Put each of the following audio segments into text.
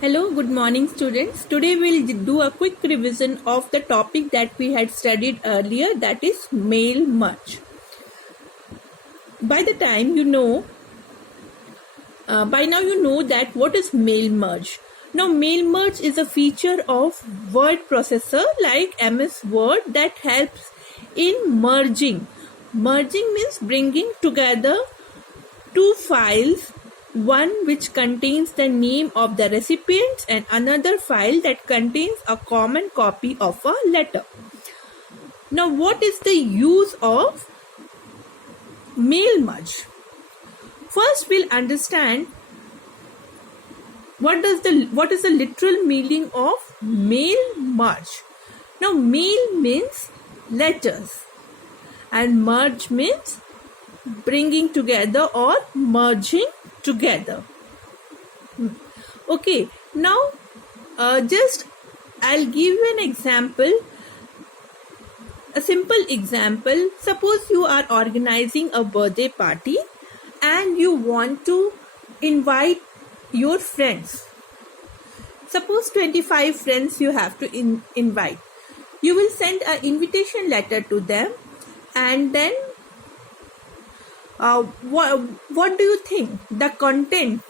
Hello, good morning students. Today we'll do a quick revision of the topic that we had studied earlier, that is mail merge. By now you know that what is mail merge. Now mail merge is a feature of word processor like MS Word that helps in merging. Merging means bringing together two files, one which contains the name of the recipient and another file that contains a common copy of a letter. Now, what is the use of mail merge? First, we'll understand what is the literal meaning of mail merge. Now, mail means letters and merge means bringing together or merging together. Okay, now I'll give you an example, a simple example. Suppose you are organizing a birthday party and you want to invite your friends. Suppose 25 friends you have to invite. You will send an invitation letter to them, and then what do you think? The content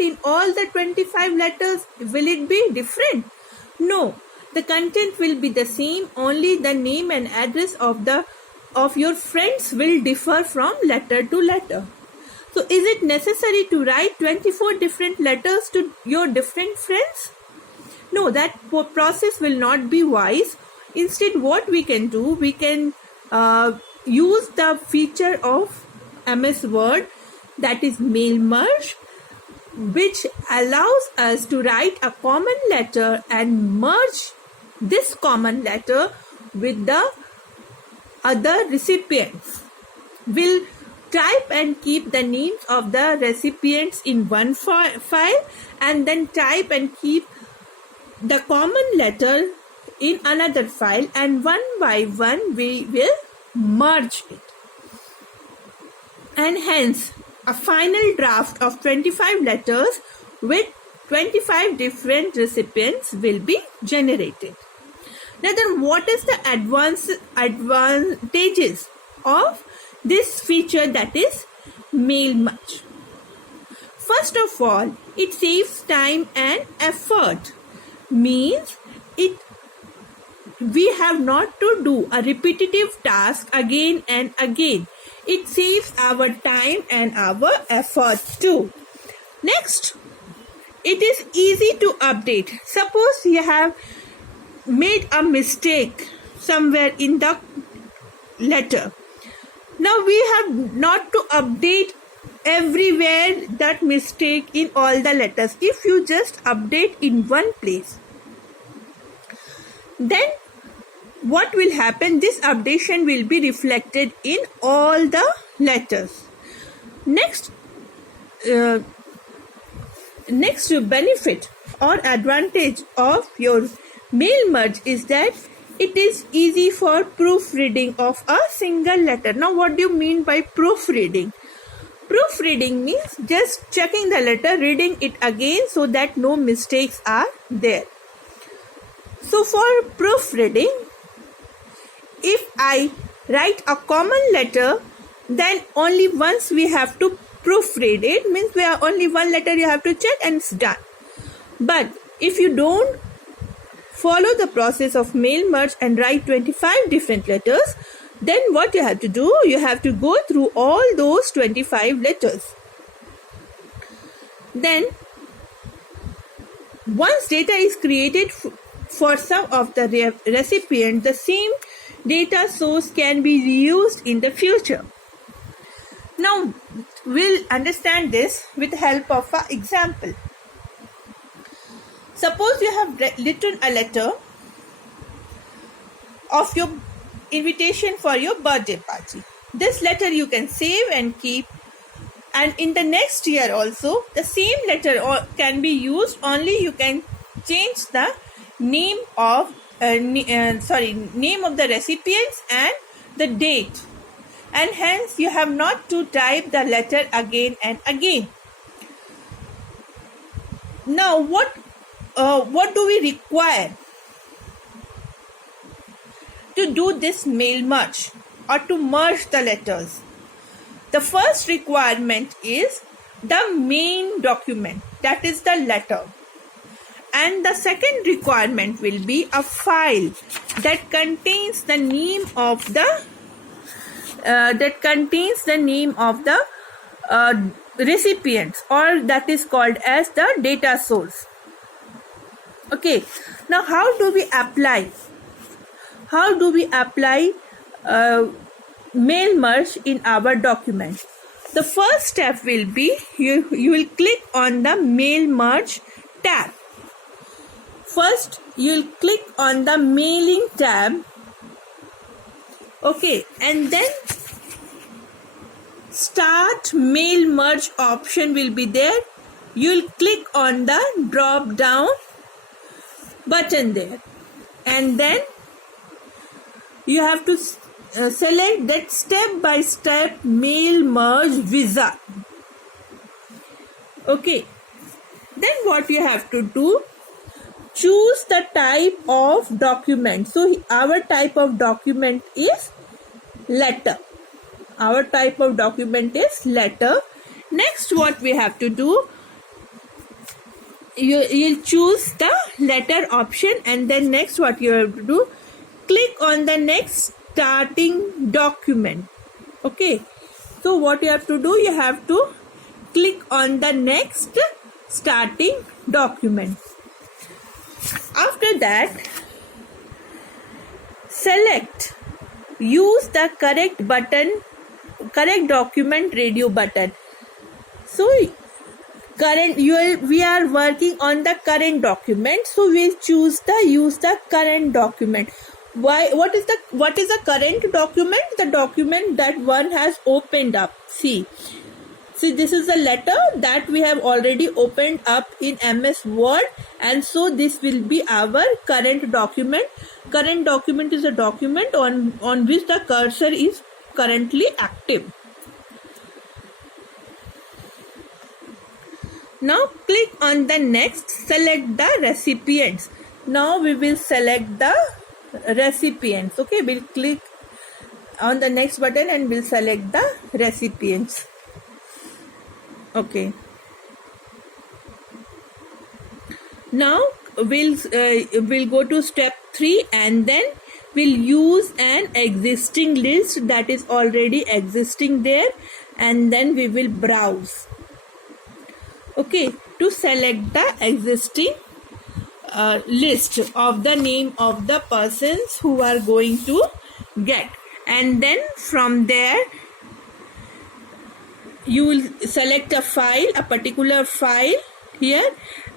in all the 25 letters, will it be different? No, the content will be the same, only the name and address of your friends will differ from letter to letter. So is it necessary to write 24 different letters to your different friends? No, that process will not be wise. Instead, what we can do, we can use the feature of MS Word, that is mail merge, which allows us to write a common letter and merge this common letter with the other recipients. We'll type and keep the names of the recipients in one file and then type and keep the common letter in another file, and one by one we will merge it. And hence, a final draft of 25 letters with 25 different recipients will be generated. Now then, what is the advantages of this feature, that is mail merge? First of all, it saves time and effort. Means we have not to do a repetitive task again and again. It saves our time and our efforts too. Next, it is easy to update. Suppose you have made a mistake somewhere in the letter. Now we have not to update everywhere that mistake in all the letters. If you just update in one place, then what will happen? This updation will be reflected in all the letters. Next benefit or advantage of your mail merge is that it is easy for proofreading of a single letter. Now, what do you mean by proofreading? Proofreading means just checking the letter, reading it again so that no mistakes are there. So, for proofreading, if I write a common letter, then only once we have to proofread it, means we are only one letter you have to check and it's done. But if you don't follow the process of mail merge and write 25 different letters, then what you have to do, you have to go through all those 25 letters. Then once data is created for some of the recipient, the same data source can be reused in the future. Now, we'll understand this with the help of an example. Suppose you have written a letter of your invitation for your birthday party. This letter you can save and keep, and in the next year also the same letter can be used, only you can change the name of name of the recipients and the date, and hence you have not to type the letter again and again. Now what do we require to do this mail merge or to merge the letters? The first requirement is the main document, that is the letter. And the second requirement will be a file that contains the name of the recipients, or that is called as the data source. Okay, now how do we apply mail merge in our document? The first step will be you will click on the mail merge tab. First you will click on the mailing tab. Okay, and then start mail merge option will be there. You will click on the drop down button there, and then you have to select that step by step mail merge visa. Okay, then what you have to do, choose the type of document. So our type of document is letter. Next, what we have to do, you'll choose the letter option, and then next what you have to do, click on the next starting document. Okay, so what you have to do, you have to click on the next starting document. After that, use the correct document radio button. So we are working on the current document, so we'll use the current document. What is the current document? The document that one has opened up. See, this is a letter that we have already opened up in MS Word, and so this will be our current document. Current document is a document on which the cursor is currently active. Now click on the next, select the recipients. Now we will select the recipients. Okay, we'll click on the next button and we'll select the recipients. Okay, now we'll go to step 3, and then we'll use an existing list that is already existing there, and then we will browse. Okay, to select the existing list of the name of the persons who are going to get, and then from there you will select a particular file here,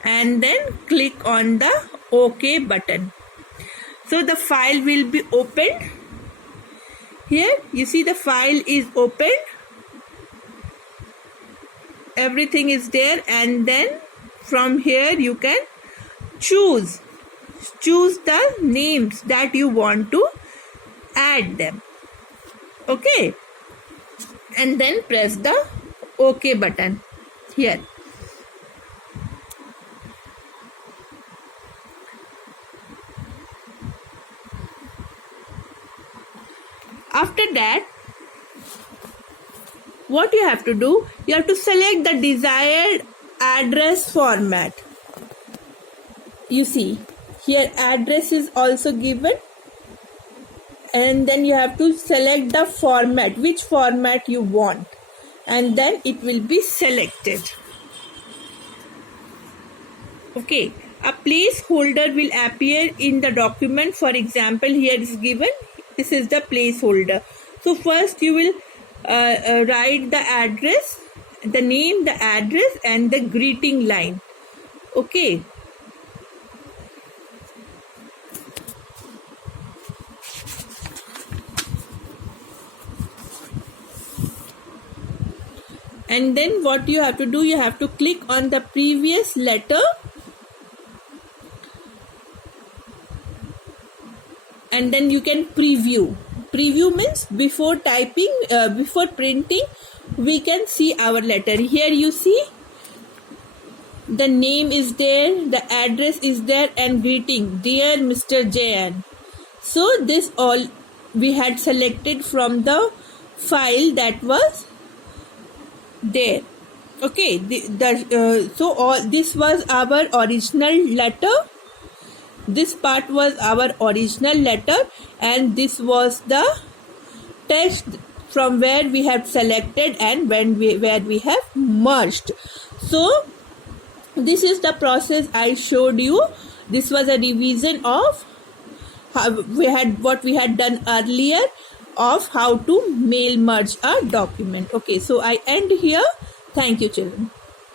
and then click on the OK button. So the file will be opened. Here you see the file is opened, everything is there, and then from here you can choose the names that you want to add them. Okay, and then press the OK button here. After that, what you have to do, you have to select the desired address format. You see here address is also given, and then you have to select the format, which format you want, and then it will be selected. Okay, a placeholder will appear in the document. For example, here is given, this is the placeholder. So first you will write the address, the name, the address, and the greeting line. Okay, and then what you have to do, you have to click on the previous letter, and then you can preview. Preview means before typing, before printing, we can see our letter. Here you see the name is there, the address is there, and greeting, dear Mr. JN. So this all we had selected from the file that was there. Okay, so all this was our original letter. This part was our original letter, and this was the text from where we have selected and where we have merged. So this is the process I showed you. This was a revision of what we had done earlier of how to mail merge a document. Okay, so I end here. Thank you, children.